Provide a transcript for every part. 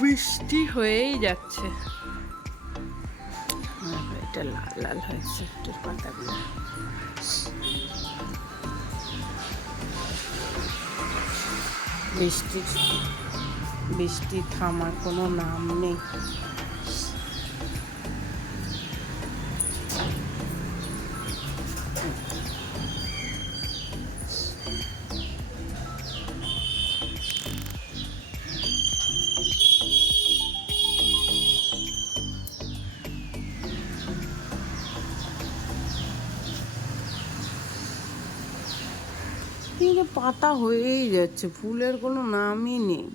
বৃষ্টি হয়েই যাচ্ছে। এটা লাল লাল হয়েছে পাতাগুলো। বৃষ্টি বৃষ্টি থামার কোনো নাম নেই। পাতা হয়েই যাচ্ছে, ফুলের কোনো নামই নেই।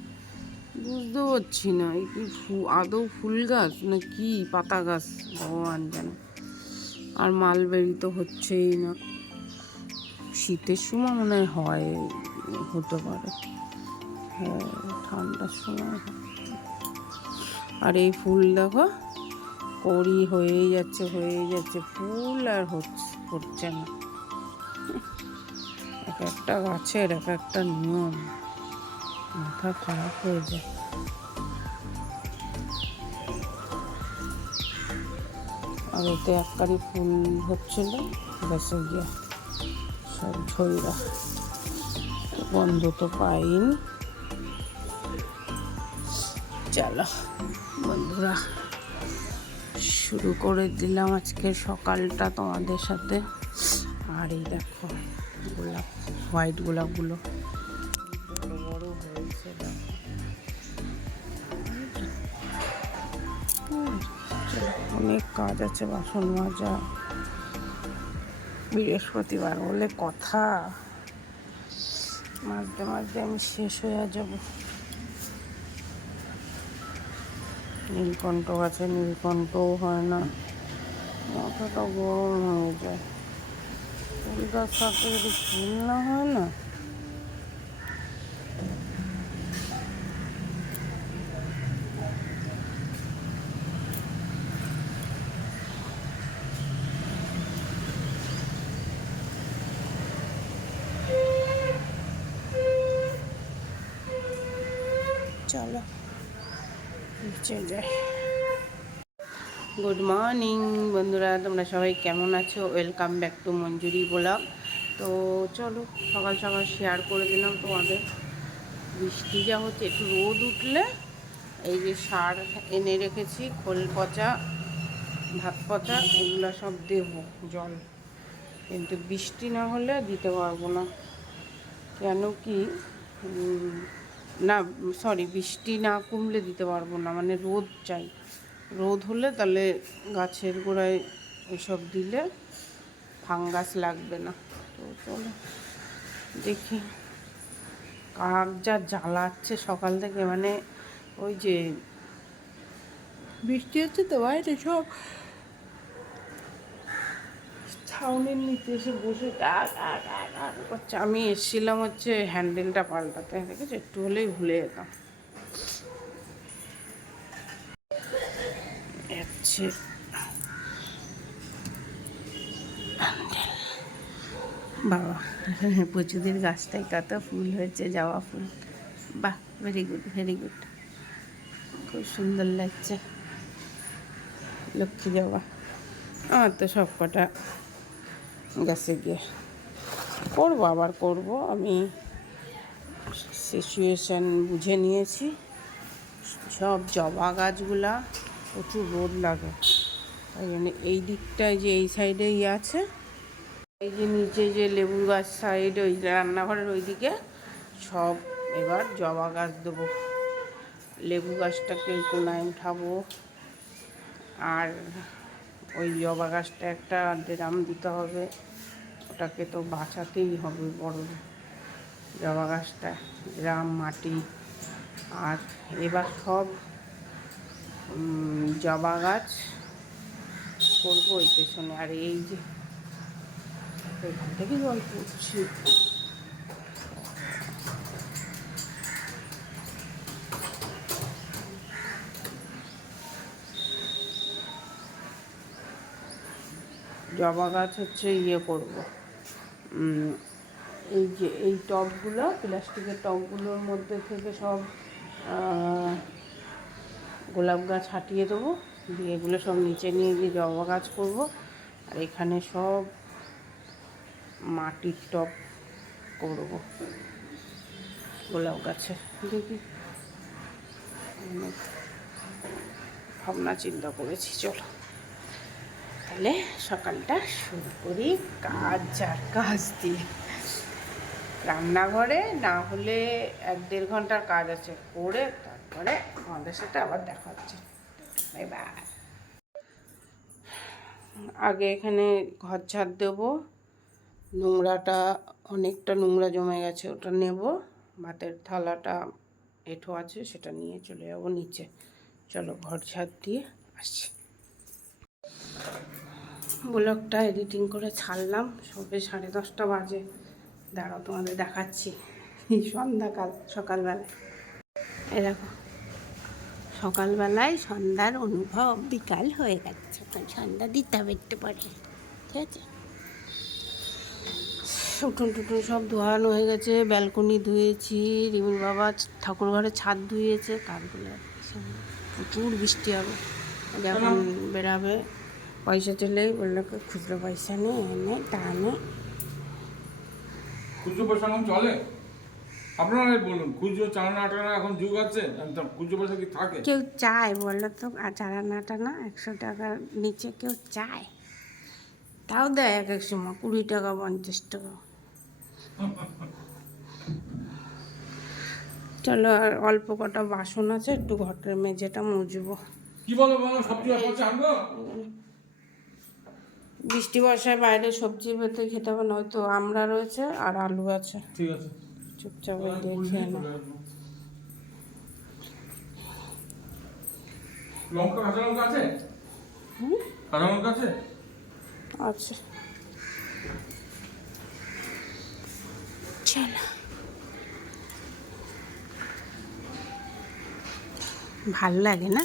বুঝতে পারছি না, এই কি আদৌ ফুল গাছ না কি পাতা গাছ? ভগবান জানে। আর মালবেরি তো হচ্ছেই না। শীতের সময় মনে হয় হয়, হতে পারে। হ্যাঁ ঠান্ডার সময় আর এই ফুল দেখো করি হয়েই যাচ্ছে হয়েই যাচ্ছে। ফুল আর হচ্ছে হচ্ছে না। এক একটা গাছের এক একটা নিয়ম। মাথা খারাপ হয়ে যায়। আর এতে একবারই ফুল হচ্ছিল বেসে গিয়ে সব ঝইরা বন্ধ তো পাইনি। চলো বন্ধুরা, শুরু করে দিলাম আজকে সকালটা তোমাদের সাথে। আর এই দেখো, গোলাপ হোয়াইট গোলাপগুলো। বড় হয়েছে অনেক কাজ আছে, বাসন মাজা। বৃহস্পতিবার বলে কথা। মাজতে মাজতে আমি শেষ হয়ে যাব। নীলকণ্ঠ গাছে নীলকণ্ঠও হয় না। মাথাটা গরম হয়ে যায়। গাছ থাকতে যদি ফুল না হয় না চলো নিচে যাই। গুড মর্নিং বন্ধুরা, তোমরা সবাই কেমন আছো? Welcome back to Manjuri blog তো চলো, সকাল সকাল শেয়ার করে দিলাম তোমাদের। বৃষ্টি যা হচ্ছে, একটু রোদ উঠলে এই যে সার এনে রেখেছি, খোল পচা, ভাত পচা, এগুলো সব দেব, জল। কিন্তু বৃষ্টি না হলে দিতে পারব না। কেন কি না সরি বৃষ্টি না কমলে দিতে পারব না মানে রোদ চাই। রোদ হলে তাহলে গাছের গোড়ায় এসব দিলে ফাঙ্গাস লাগবে না। তো চলো দেখি কাক যা জ্বালাচ্ছে সকাল থেকে। মানে ওই যে বৃষ্টি হচ্ছে তো বাইরে সব। ছাউনির নিচে এসে বসে করছে। আমি এসেছিলাম হচ্ছে হ্যান্ডেলটা পাল্টাতে, দেখেছি? একটু হলেই ভুলে যেতাম। হচ্ছে বাবা প্রচুদের গাছটায় কত ফুল হয়েছে, জবা ফুল। বাহ ভেরি গুড ভেরি গুড খুব সুন্দর লাগছে। লক্ষ্মী জবা। আমার তো সব কটা গাছে গিয়ে করব, আবার করব। আমি সিচুয়েশান বুঝে নিয়েছি। সব জবা গাছগুলা প্রচুর রোদ লাগে। তাই জন্য এই দিকটায় যে এই সাইডে ইয়ে আছে, এই যে নিচে যে লেবু গাছ সাইড, ওই রান্নাঘরের ওইদিকে সব এবার জবা গাছ দেবো। লেবু গাছটাকে কোনায় উঠাবো। আর ওই জবা গাছটা একটা ড্রাম দিতে হবে। ওটাকে তো বাঁচাতেই হবে বড় জবা গাছটা ড্রাম মাটি। আর এবার সব জবা গাছ করব ওই পেছনে। আর এই যে এখান থেকে জল পড়ছি। জবা গাছ হচ্ছে ইয়ে করব। এই যে এই টবগুলো, প্লাস্টিকের টবগুলোর মধ্যে থেকে সব গোলাপ গাছ হাঁটিয়ে দেবো। দিয়ে এগুলো সব নিচে নিয়ে গিয়ে জবা গাছ করব। আর এখানে সব মাটির টপ করব গোলাপ গাছে। দেখি। ভাবনা চিন্তা করেছি, চলো। তাহলে সকালটা শুরু করি কাজ আর কাজ দিয়ে। রান্নাঘরে না হলে এক দেড় ঘণ্টার কাজ আছে, করে তারপরে আমাদের সাথে আবার দেখা হচ্ছে। বাই বাই আগে এখানে ঘর ঝাড় দেবো। নোংরাটা, অনেকটা নোংরা জমে গেছে, ওটা নেব। ভাতের থালাটা এঁঠো আছে, সেটা নিয়ে চলে যাব নিচে। চলো ঘর ঝাড় দিয়ে আসছি। ব্লগটা এডিটিং করে ছাড়লাম। সবে সাড়ে দশটা বাজে। দাঁড়াও তোমাদের দেখাচ্ছি। সন্ধ্যাকাল, সকালবেলায়। এ দেখো। সকালবেলায় সন্ধ্যার অনুভব বিকাল হয়ে গেছে। এখন সন্ধ্যা দিতে হবে একটু পরে, ঠিক আছে? উঠোন টুটুন সব ধোয়ানো হয়ে গেছে, ব্যালকনি ধুয়েছি, রিমির বাবা ঠাকুর ঘরে ছাদ ধুয়েছে কাঠগুলো প্রচুর বৃষ্টি হবে। যখন বেরাবে, পয়সা চলেই বলল খুচরো পয়সা নেই এনে, তা নে। খুচরো পয়সা চলে? আপনারাই বলুন খুচরো এখন যুগ আছে? খুচরো পয়সা কি থাকে? কেউ চায় বলল তো আর চারানাটা না একশো টাকার নিচে কেউ চায়। তাও দেয় এক এক সময় কুড়ি টাকা পঞ্চাশ টাকা। চলো আর অল্প কটা বাসন আছে একটু ঘরের মেঝেটা মুজবো কি বলো বলো সবজি আনব? বৃষ্টি বর্ষায় বাইরে সবজি পেতে খেতে হবে না হয়তো আমরা রয়েছে আর আলু আছে। ঠিক আছে। চুপচাপ ওই দিয়ে খেয়ে নাও। লঙ্কা কাঁচা লঙ্কা আছে? কাঁচা লঙ্কা আছে? আচ্ছা চলো। ভালো লাগে না?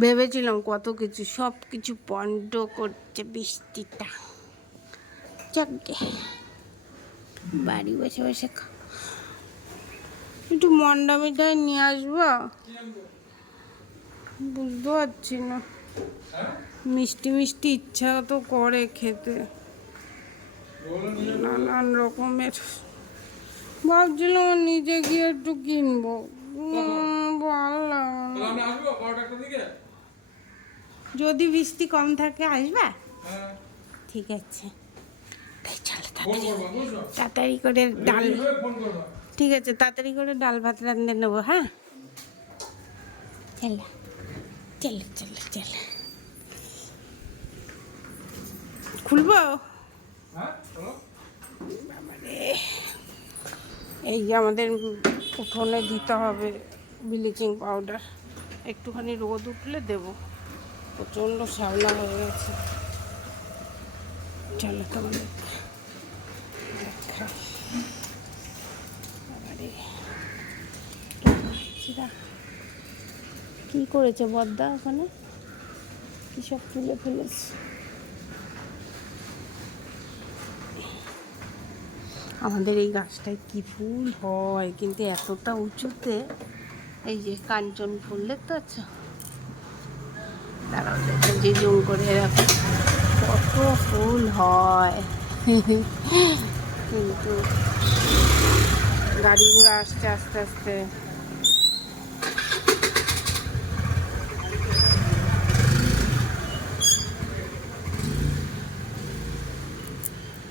ভেবেছিলাম কত কিছু সব কিছু পণ্ড করছে বৃষ্টিটা। যাকে বাড়ি বসে বসে খা একটু মন্ডা মিঠাই নিয়ে আসব। বুঝতে পারছি না। মিষ্টি মিষ্টি ইচ্ছা তো করে খেতে। নানান রকমের। ভাবছিলাম নিজে গিয়ে একটু কিনবো। যদি বৃষ্টি কম থাকে, আসবা? ঠিক আছে। তাই চলো তাড়াতাড়ি করে ডাল ঠিক আছে তাড়াতাড়ি করে ডাল ভাত রান্ধে নেব হ্যাঁ? চলো চলো চলো চলো। খুলবো? হ্যাঁ এই যে আমাদের উঠোনে দিতে হবে ব্লিচিং পাউডার। একটুখানি রোদ উঠলে দেবো। প্রচণ্ড শ্যাওলা হয়ে গেছে। চলো তোমাদের দেখাই। কি করেছে বদ্দা ওখানে? কি সব তুলে ফেলেছে? আমাদের এই গাছটায় কি ফুল হয় কিন্তু এতটা উঁচুতে এই যে কাঞ্চন ফুল দেখতে পাচ্ছ? দাঁড়াও দেখো যে জুম করে রাখো কত ফুল হয়। কিন্তু গাড়ি ঘোড়া আসছে আস্তে আস্তে।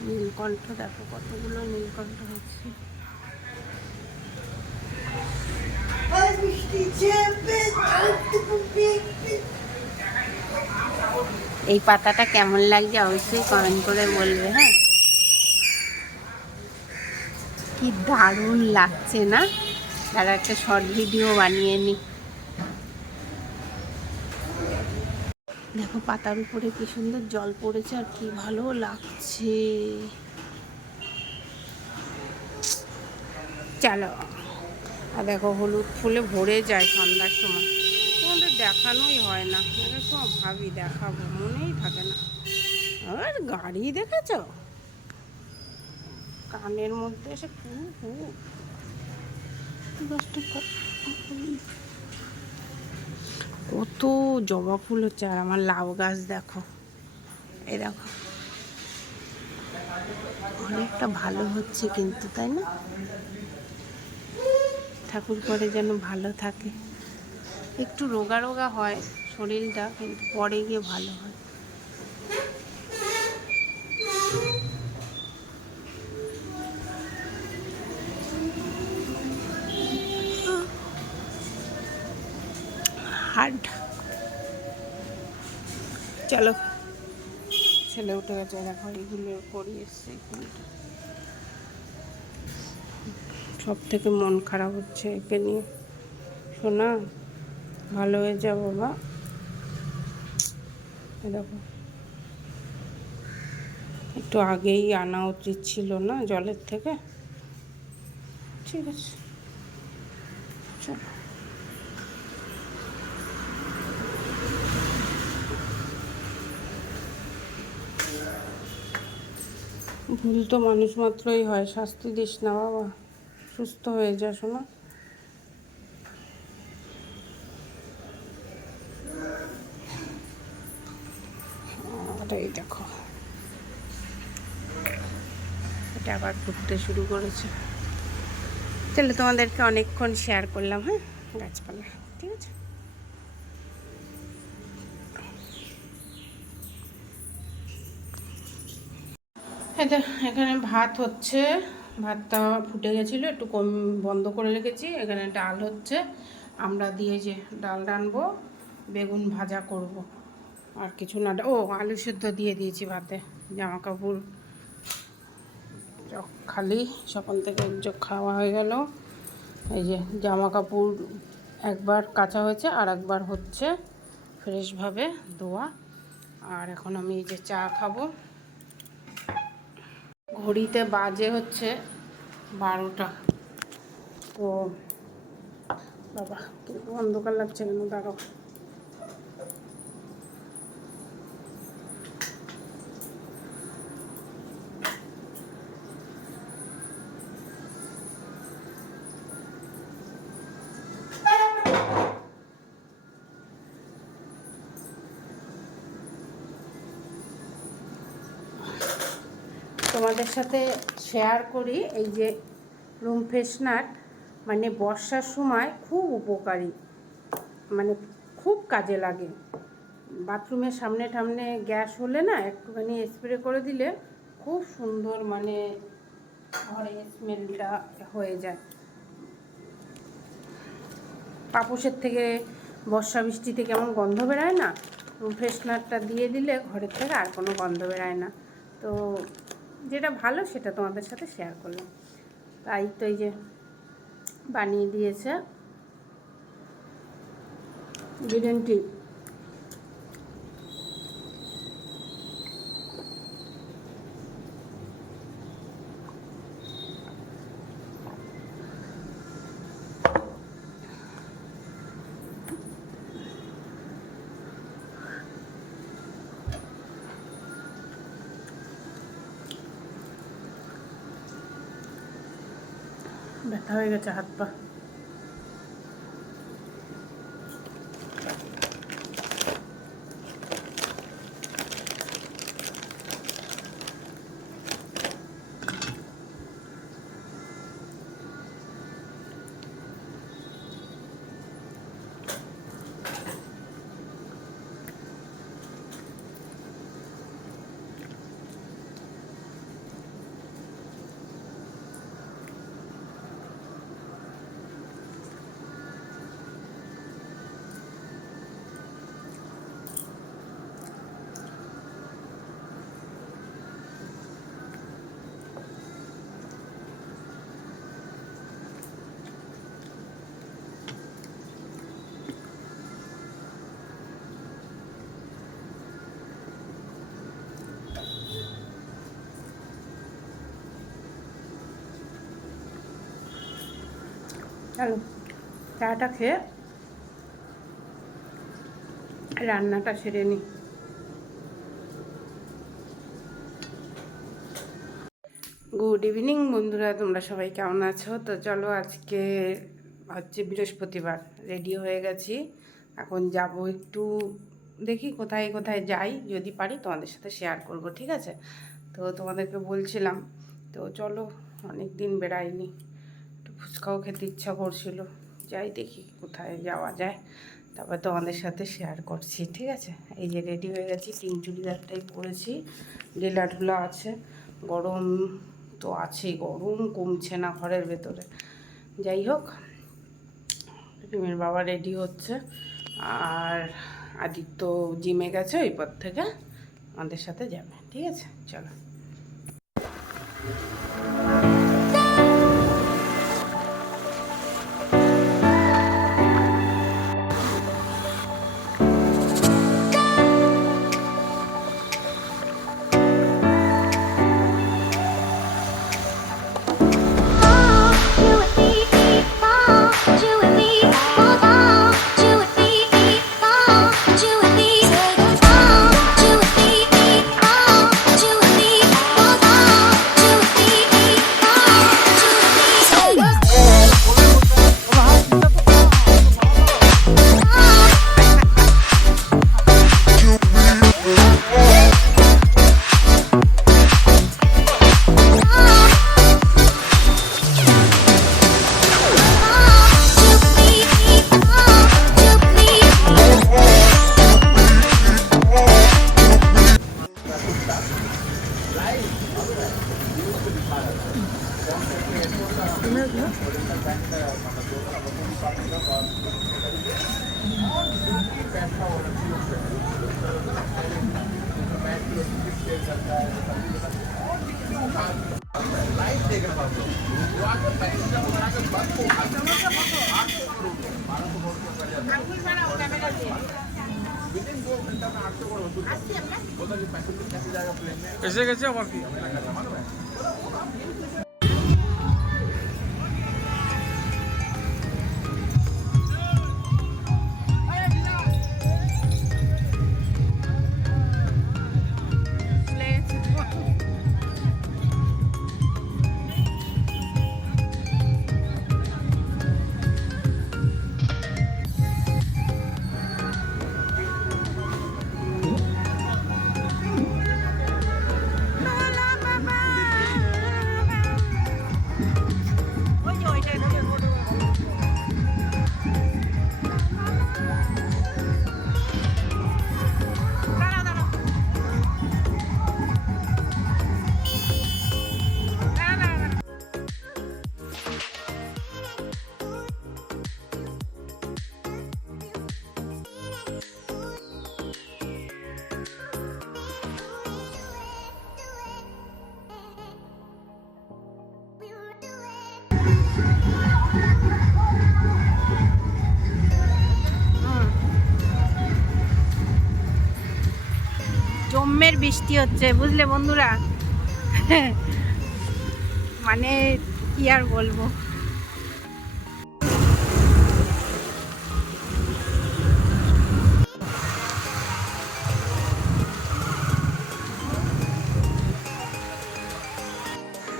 নীলকণ্ঠ, দেখো কতগুলো নীলকণ্ঠ হচ্ছে। এই পাতাটা কেমন লাগছে অবশ্যই কমেন্ট করে বলবে হ্যাঁ? কি দারুণ লাগছে না? তারা একটা শর্ট ভিডিও বানিয়ে নি। দেখো, পাতার উপরে কি সুন্দর জল পড়েছে আর কি ভালো লাগছে। চলো। আর দেখো, হলুদ ফুলে ভরে যায় সন্ধ্যার সময়। তোমাদের দেখানোই হয় না। সব ভাবি দেখাবো, মনেই থাকে না। আর গাড়ি দেখেছ? কানের মধ্যে এসে দশটা পা- কত জবা ফুল হচ্ছে আর আমার লাউ গাছ দেখো। এই দেখো। অনেকটা ভালো হচ্ছে কিন্তু, তাই না? ঠাকুর করে যেন ভালো থাকে। একটু রোগা রোগা হয় শরীরটা, কিন্তু পরে গিয়ে ভালো হয়। চলো। ছেলে উঠে গেছে, দেখো, এগুলো করি এসছে সব থেকে মন খারাপ হচ্ছে একে নিয়ে। শোনা ভালো হয়ে যা বাবা। দেখো। একটু আগেই আনা উচিত ছিল না জলের থেকে? ঠিক আছে। চলো। ভুল তো মানুষ মাত্রই হয়। শাস্তি দিস না বাবা। সুস্থ হয়ে যা শোনা এই দেখো। এটা আবার ঘুরতে শুরু করেছে। চলো তোমাদেরকে অনেকক্ষণ শেয়ার করলাম হ্যাঁ? গাছপালা। ঠিক আছে? এটা এখানে ভাত হচ্ছে, ভাতটা ফুটে গেছিল, একটু কম বন্ধ করে রেখেছি। এখানে ডাল হচ্ছে, আমরা দিয়ে যে ডাল রানবো বেগুন ভাজা করব। আর কিছু না, ও আলু সেদ্ধ দিয়ে দিয়েছি ভাতে জামা কাপড় খালি, সকাল থেকে জগ খাওয়া হয়ে গেল। এই যে জামা কাপড় একবার কাঁচা হয়েছে, আর একবার হচ্ছে ফ্রেশভাবে ধোয়া। আর এখন আমি এই যে চা খাব। ঘড়িতে বাজে হচ্ছে বারোটা। তো বাবা অন্ধকার লাগছে কেন? দাঁড়াও। তোমাদের সাথে শেয়ার করি এই যে রুম ফ্রেশনার মানে বর্ষার সময় খুব উপকারী মানে খুব কাজে লাগে। বাথরুমের সামনে টামনে গ্যাস হলে না একটুখানি স্প্রে করে দিলে খুব সুন্দর মানে ঘরে স্মেলটা হয়ে যায়। পাপোশের থেকে বর্ষা বৃষ্টিতে কেমন গন্ধ বেরোয় না? রুম ফ্রেশনারটা দিয়ে দিলে ঘরের থেকে আর কোনো গন্ধ বেরোয় না। তো যেটা ভালো সেটা তোমাদের সাথে শেয়ার করলাম। তাই তো এই যে বানিয়ে দিয়েছে। গ্রিন ব্যথা হয়ে গেছে হাত পা। চলো, চাটা খেয়ে রান্নাটা সেরে নিই গুড ইভিনিং বন্ধুরা, তোমরা সবাই কেমন আছো? তো চলো আজকে হচ্ছে বৃহস্পতিবার রেডি হয়ে গেছি। এখন যাব একটু, দেখি কোথায় কোথায় যাই, যদি পারি তোমাদের সাথে শেয়ার করব, ঠিক আছে? তো তোমাদেরকে বলছিলাম, তো চলো অনেক দিন বেড়াইনি। ফুচকাও খেতে ইচ্ছা করছিল। যাই দেখি কোথায় যাওয়া যায়। তারপর তোমাদের সাথে শেয়ার করছি, ঠিক আছে? এই যে রেডি হয়ে গেছি, তিন চুড়িদারটাই পরেছি। ঢিলা আছে। গরম তো আছেই, গরম কমছে না ঘরের ভেতরে। যাই হোক, রিমির বাবা রেডি হচ্ছে। আর আদিত্য জিমে গেছে, ওই পর থেকে আমাদের সাথে যাবে, ঠিক আছে? চলো। জম্মের বৃষ্টি হচ্ছে, বুঝলে বন্ধুরা? মানে কি আর বলব?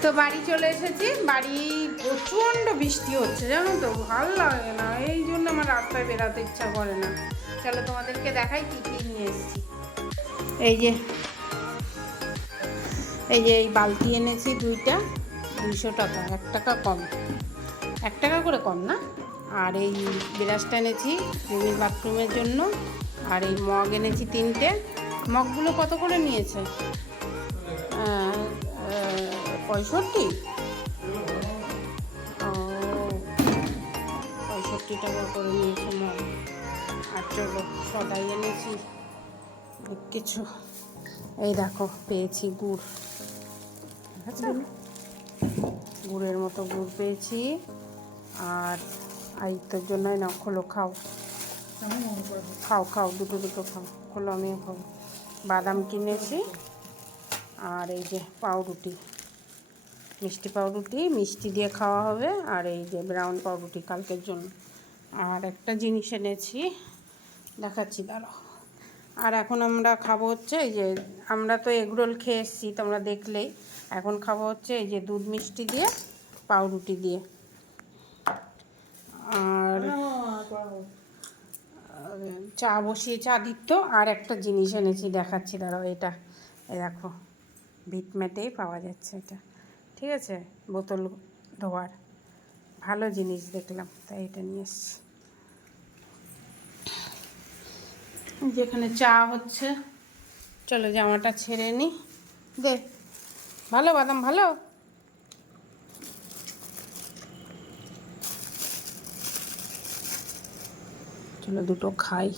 তো বাড়ি চলে এসেছি। বাড়ি প্রচণ্ড বৃষ্টি হচ্ছে, জানো তো? ভালো লাগে না। এই জন্য আমার রাস্তায় বেরোতে ইচ্ছা করে না। চলো তোমাদেরকে দেখাই কী এই যে এই যে এই বালতি এনেছি দুইটা, দুইশো টাকা, এক টাকা কম। এক টাকা করে কম না? আর এই বিরাজটা এনেছি রুমির বাথরুমের জন্য, আর এই মগ এনেছি তিনটে। মগগুলো কত করে নিয়েছে? পঁয়ষট্টি? পঁয়ষট্টি টাকা করে নিয়েছে মগ। আর চলো সদাই এনেছি। কিছু। এই দেখো, পেয়েছি গুড়। আছে গুড়ের মতো গুড় পেয়েছি। আর আদিত্যর জন্য না, খোলো, খাও। খাও খাও, দুটো দুটো খাও। খোলো, আমিও খাব। বাদাম কিনেছি। আর এই যে পাউরুটি। মিষ্টি পাউরুটি, মিষ্টি দিয়ে খাওয়া হবে। আর এই যে ব্রাউন পাউরুটি কালকের জন্য। আর একটা জিনিস এনেছি। দেখাচ্ছি, দাঁড়াও। আর এখন আমরা খাব হচ্ছে এই যে, আমরা তো এগরোল খেয়ে এসেছি, তোমরা দেখলেই। এখন খাব হচ্ছে এই যে দুধ মিষ্টি দিয়ে, পাউরুটি দিয়ে। আর চা বসিয়ে, চা দিত আর একটা জিনিস এনেছি, দেখাচ্ছি, দাঁড়াও, এটা। এই দেখো, ভিটম্যাটেই পাওয়া যাচ্ছে এটা। ঠিক আছে? বোতল ধোয়ার। ভালো জিনিস দেখলাম, তাই এটা নিয়ে এসছি। যেখানে চা হচ্ছে। চলো জামাটা ছেড়ে নি। দে। ভালো বাদাম ভালো? চলো দুটো খাই।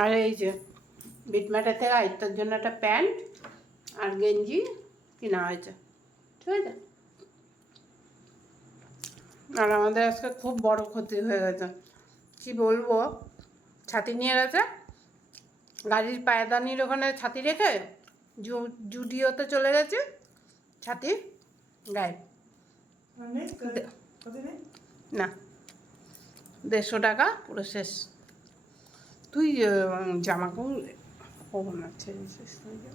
আর এই যে বিটমাটা থেকে আয়ত্তার জন্য একটা প্যান্ট আর গেঞ্জি কেনা হয়েছে ঠিক আছে? আর আমাদের আজকে খুব বড় ক্ষতি হয়ে গেছে। কি বলব? ছাতি নিয়ে গেছে। গাড়ির পায়দানির ওখানে ছাতি রেখে জুডিওতে চলে গেছে ছাতি গায়ে। না। দেড়শো টাকা পুরো শেষ। তুই জামা কাপড় কখন আছে হয়ে।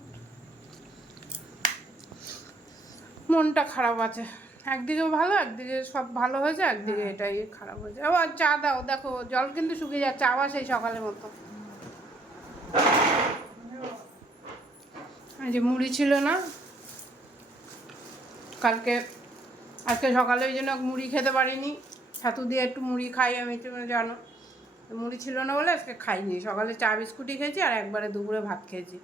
মনটা খারাপ আছে। একদিকে ভালো একদিকে সব ভালো হয়েছে একদিকে এটাই খারাপ হয়েছে আবার চা দাও দেখো জল কিন্তু শুকিয়ে যাচ্ছে আবার সেই সকালের মতো। যে মুড়ি ছিল না কালকে আজকে সকালে ওই জন্য মুড়ি খেতে পারিনি। ছাতু দিয়ে একটু মুড়ি খাই আমি তুমি জানো। মুড়ি ছিল না বলে আজকে খাইনি। সকালে চা, বিস্কুটই খেয়েছি আর একবারে দুপুরে ভাত খেয়েছি।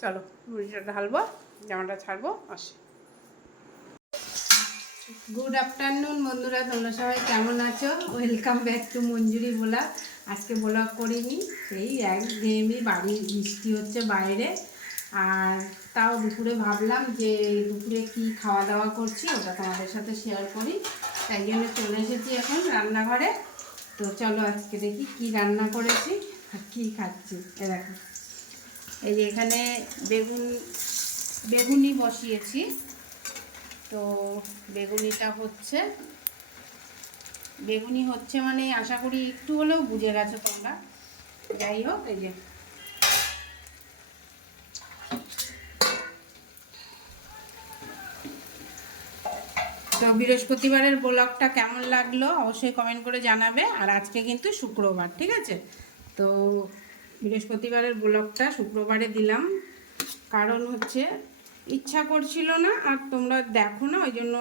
চলো, মুড়িটা ঢালবো, জামাটা ছাড়বো, আসি। গুড আফটারনুন বন্ধুরা, তোমরা সবাই কেমন আছো? ওয়েলকাম ব্যাক টু মঞ্জুরি বলা আজকে ব্লগ করিনি, সেই এক ঘেয়েমি বাড়ি, বৃষ্টি হচ্ছে বাইরে। আর তাও দুপুরে ভাবলাম যে দুপুরে কি খাওয়া দাওয়া করছি, ওটা তোমাদের সাথে শেয়ার করি। তাই জন্য চলে এসেছি এখন রান্নাঘরে। তো চলো আজকে দেখি কি রান্না করেছি আর কী খাচ্ছি। এ দেখো। এই যে এখানে বেগুন বেগুনি বসিয়েছি। তো বেগুনিটা হচ্ছে, বেগুনি হচ্ছে মানে আশা করি একটু হলেও বুঝে গেছো তোমরা। যাই হোক, এই যে তো বৃহস্পতিবারের ব্লগটা কেমন লাগল অবশ্যই কমেন্ট করে জানাবে। আর আজকে কিন্তু শুক্রবার ঠিক আছে? তো বৃহস্পতিবারের ব্লগটা শুক্রবারে দিলাম। কারণ হচ্ছে ইচ্ছা করছিল না আর তোমরা দেখো না ওই জন্য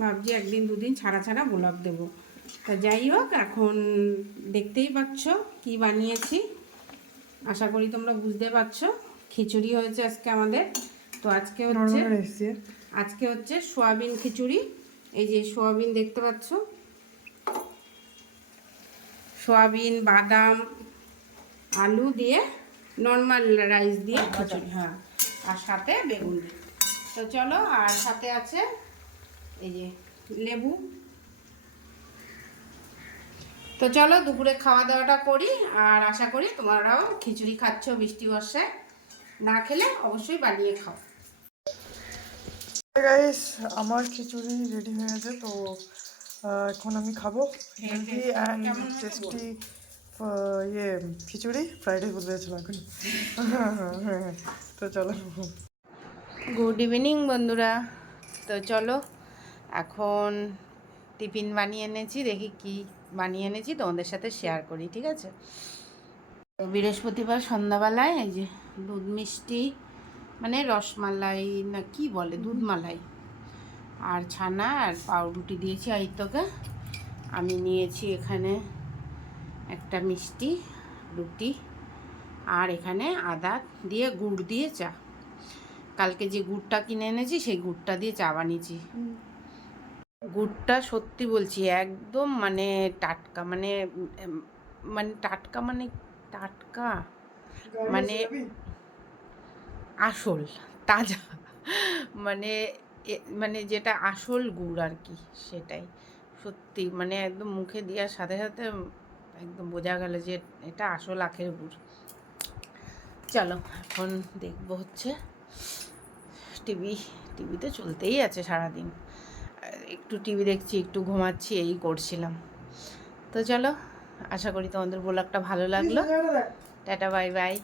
ভাবছি একদিন দুদিন ছাড়া ছাড়া ব্লগ দেবো। তা যাই হোক এখন দেখতেই পাচ্ছ কি বানিয়েছি। আশা করি তোমরা বুঝতে পারছ খিচুড়ি হয়েছে আজকে আমাদের। তো আজকে হচ্ছে আজকে হচ্ছে সোয়াবিন খিচুড়ি। এই যে সোয়াবিন দেখতে পাচ্ছ? সোয়াবিন বাদাম আলু দিয়ে নর্মাল রাইস দিয়ে খিচুড়ি হ্যাঁ। আর সাথে বেগুন তো চলো আর সাথে আছে এই যে লেবু। তো চলো দুপুরে খাওয়া দাওয়াটা করি আর আশা করি তোমরাও খিচুড়ি খাচ্ছ বৃষ্টি বর্ষায়। না খেলে অবশ্যই বানিয়ে খাও। গাইস আমার খিচুড়ি রেডি হয়ে গেছে তো এখন আমি খাব। হেলদি অ্যান্ড টেস্টি ইয়ে খিচুড়ি। ফ্রাইড রাইস বলতে চাইছিলাম এখন। তো চলো। গুড ইভিনিং বন্ধুরা। তো চলো এখন টিফিন বানিয়ে এনেছি দেখি কি বানিয়ে এনেছি তোমাদের সাথে শেয়ার করি ঠিক আছে? বৃহস্পতিবার সন্ধ্যাবেলায় এই যে দুধ মিষ্টি মানে রসমালাই না কি বলে দুধ মালাই। আর ছানা আর পাউরুটি দিয়েছি আইতকে আমি নিয়েছি এখানে একটা মিষ্টি রুটি আর এখানে আদা দিয়ে গুড় দিয়ে চা। কালকে যে গুড়টা কিনে এনেছি সেই গুড়টা দিয়ে চা বানিয়েছি। গুড়টা সত্যি বলছি একদম মানে টাটকা মানে মানে টাটকা মানে টাটকা। মানে আসল তাজা। মানে মানে যেটা আসল গুড় আর কি সেটাই। সত্যি মানে একদম মুখে দেওয়ার সাথে সাথে একদম বোঝা গেল যে এটা আসল আখের গুড়। চলো এখন দেখব হচ্ছে টিভি টিভি তো চলতেই আছে সারাদিন। একটু টিভি দেখছি একটু ঘুমাচ্ছি এই করছিলাম। তো চলো আশা করি তোমাদের ব্লগটা ভালো লাগল। Tata bye bye.